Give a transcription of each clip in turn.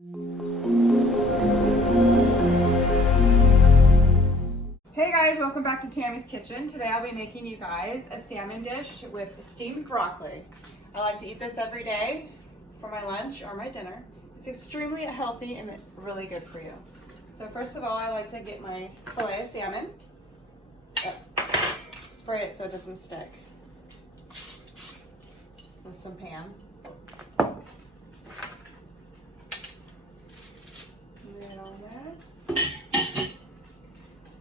Hey guys, welcome back to Tami's Kitchen. Today I'll be making you guys a salmon dish with steamed broccoli. I like to eat this every day for my lunch or my dinner. It's extremely healthy and really good for you. So first of all, I like to get my fillet of salmon. Spray it so it doesn't stick with some Pam. Lay it on there.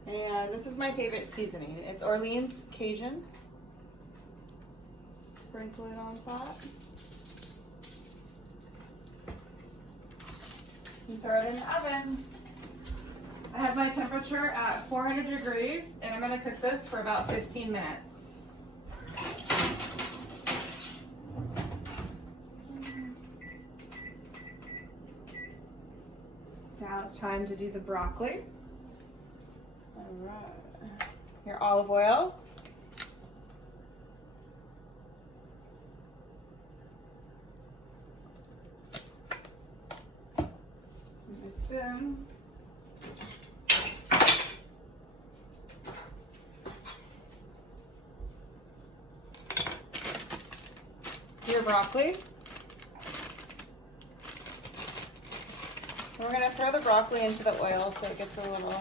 And this is my favorite seasoning. It's Orleans Cajun. Sprinkle it on top. And throw it in the oven. I have my temperature at 400 degrees and I'm going to cook this for about 15 minutes. Now it's time to do the broccoli. All right. Your olive oil. And a spoon. Your broccoli. We're going to throw the broccoli into the oil so it gets a little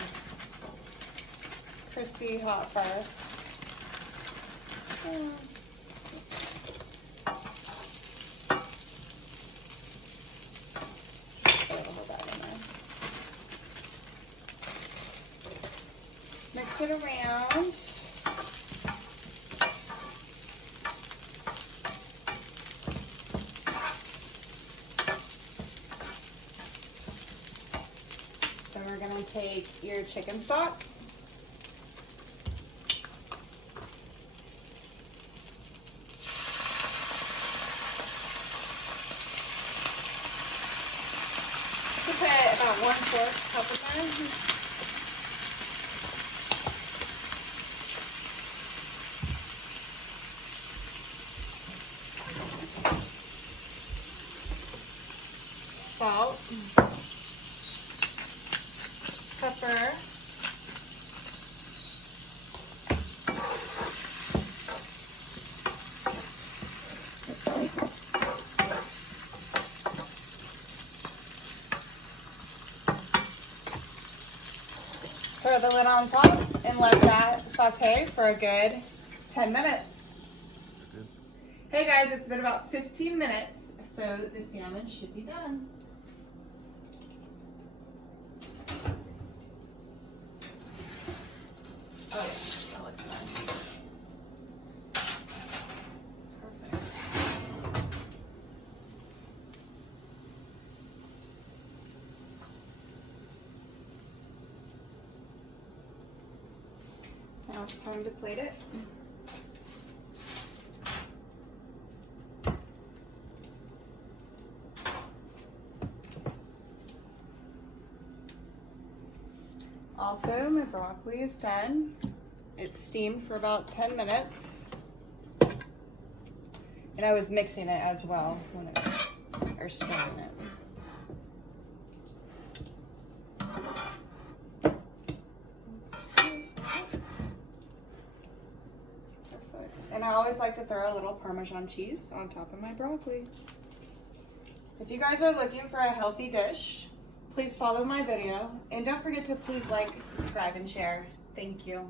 crispy hot first. Put a little of that in there. Mix it around. Then we're going to take your chicken stock. Put about 1/4 cup in there. Salt, pepper, throw the lid on top and let that saute for a good 10 minutes. Hey guys, it's been about 15 minutes, so the salmon should be done. Oh yeah, that looks nice. Perfect. Now it's time to plate it. Also, my broccoli is done. It's steamed for about 10 minutes. And I was mixing it as well when or stirring it. Perfect. And I always like to throw a little Parmesan cheese on top of my broccoli. If you guys are looking for a healthy dish, please follow my video and don't forget to please like, subscribe, and share. Thank you.